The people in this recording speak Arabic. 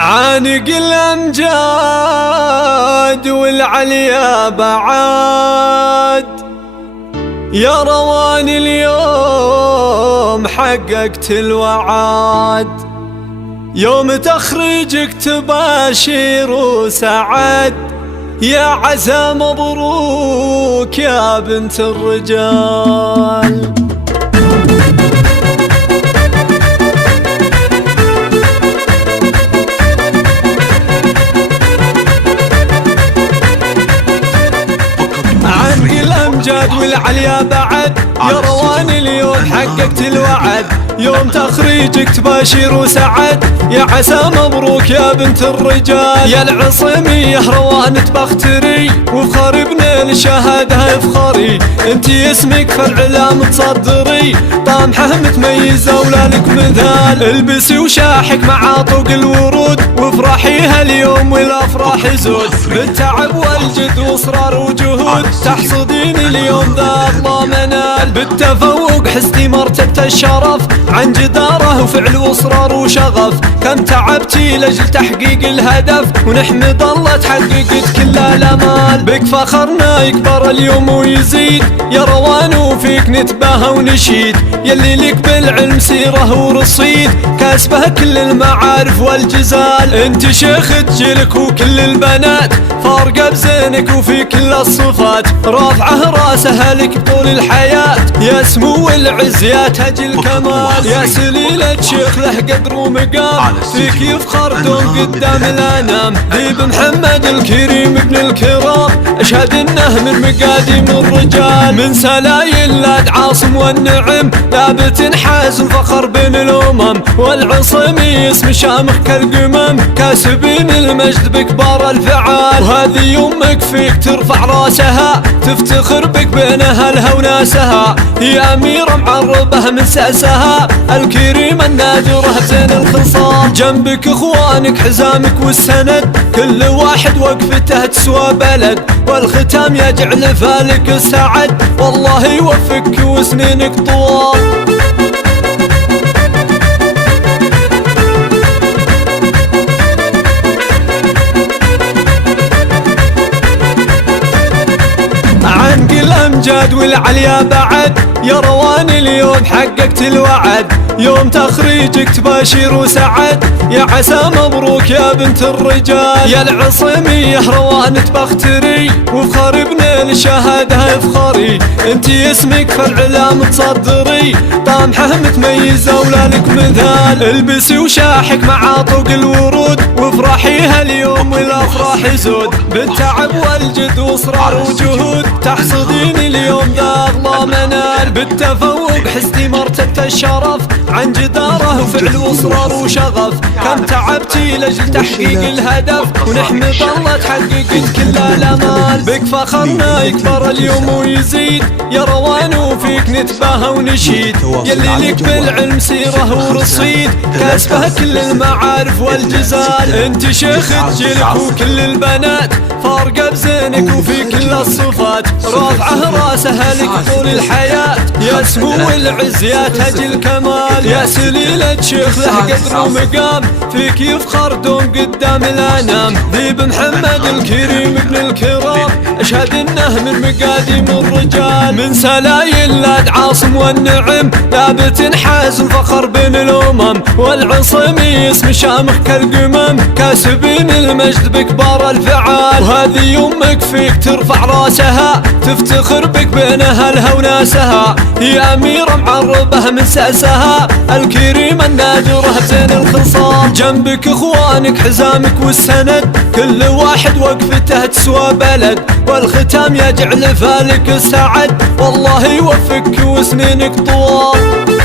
عانق الأمجاد والعليا بعاد، يا رواني اليوم حققت الوعد، يوم تخرجك تباشر وسعد، يا عسى مبروك يا بنت الرجال. عنق الأمجاد والعليا بعد، يا رواني اليوم حققت الوعد، يوم تخريجك تباشر وسعد، يا عسى مبروك يا بنت الرجال. يا العصيمية روان تبختري وفخري بنيل الشهادة افخري، انتي اسمك فالعلام تصدري، طامحة متميزة ولا لك مثال. البسي وشاحك مع طوق الورود وافرحيها اليوم والافراح يزود، بالتعب والجد واصرار وجهود تحصدين اليوم ذا الله منال. بالتفوق حستي مرتبة الشرف عن جدارة وفعل واصرار وشغف، كم تعبتي لاجل تحقيق الهدف ونحمد الله تحققت كل الامال. بك فخرنا يكبر اليوم ويزيد، يا روان وفيك نتباهى ونشيد، يلي لك بالعلم سيره ورصيد كاسبه كل المعارف والجزال. انت شيخ جيلك وكل البنات فارقه بزينك وفي كل الصفات، رافعه راسها لك بطول الحياة، يا سمو العز يا تاج الكمال. يا سليلة شيخ له قدر ومقام فيك يفخر دوم قدام الانام. ذيب محمد الكريم ابن الكرام اشهد انه من مقاديم الرجال، من سلايل لاد عاصم والنعم ثابت حاز الفخر بين الامم، والعصيمي اسم شامخ كالقمم كاسبين المجد بكبار الفعال. وهذه يمك فيك ترفع راسها تفتخر بك بين اهلها وناسها، هي اميرة معربة من ساسها الكريمة النادرة بزين الخصال. جنبك اخوانك حزامك والسند كل واحد وقفته تسوى بلد، والختام يجعل فالك السعد والله يوفقك وسنينك طوال. عنق الأمجاد والعليا بعد، يا رواني اليوم حققت الوعد، يوم تخريجك تباشر وسعد، يا عسى مبروك يا بنت الرجال. يا العصيمية روان تبختري وفخري بنيل الشهادة افخري، انتي اسمك فالعلام تصدري، طامحة متميزة ولا لك مثال. البسي وشاحك مع طوق الورود وافرحيها اليوم والافراح يزود، بالتعب والجد واصرار وجهود تحصدين اليوم ذا اغلى منال. بالتفوق حستي مرتبة الشرف عن جدارة وفعل واصرار وشغف، كم تعبتي لاجل تحقيق الهدف ونحمد الله تحققت كل الامال. بك فخرنا يكبر اليوم ويزيد، يا روان وفيك نتباهى ونشيد، يلي لك بالعلم سيره ورصيد كاسبه كل المعارف والجزال. انت شيخ جيلك وكل البنات فارقه بزينك وفي كل الصفات، رافعه راسها لك طول الحياة، يا سمو العز يا تاج الكمال. يا سليلة شيخ له قدر ومقام فيك يفخر دوم قدام الانام. ذيب محمد الكريم ابن الكرام اشهد انه من مقاديم الرجال، من سلايل لاد عاصم والنعم ثابت حاز الفخر بين الامم، والعصيمي اسم شامخ كالقمم كاسبين المجد بكبار الفعال. وهذه يمك فيك ترفع راسها تفتخر بك بين اهلها وناسها، هي اميرة معربة من ساسها الكريمة النادرة بزين الخصال. جنبك اخوانك حزامك والسند كل واحد وقفته تسوى بلد، والختام يجعل فالك السعد والله يوفقك وسنينك طوال.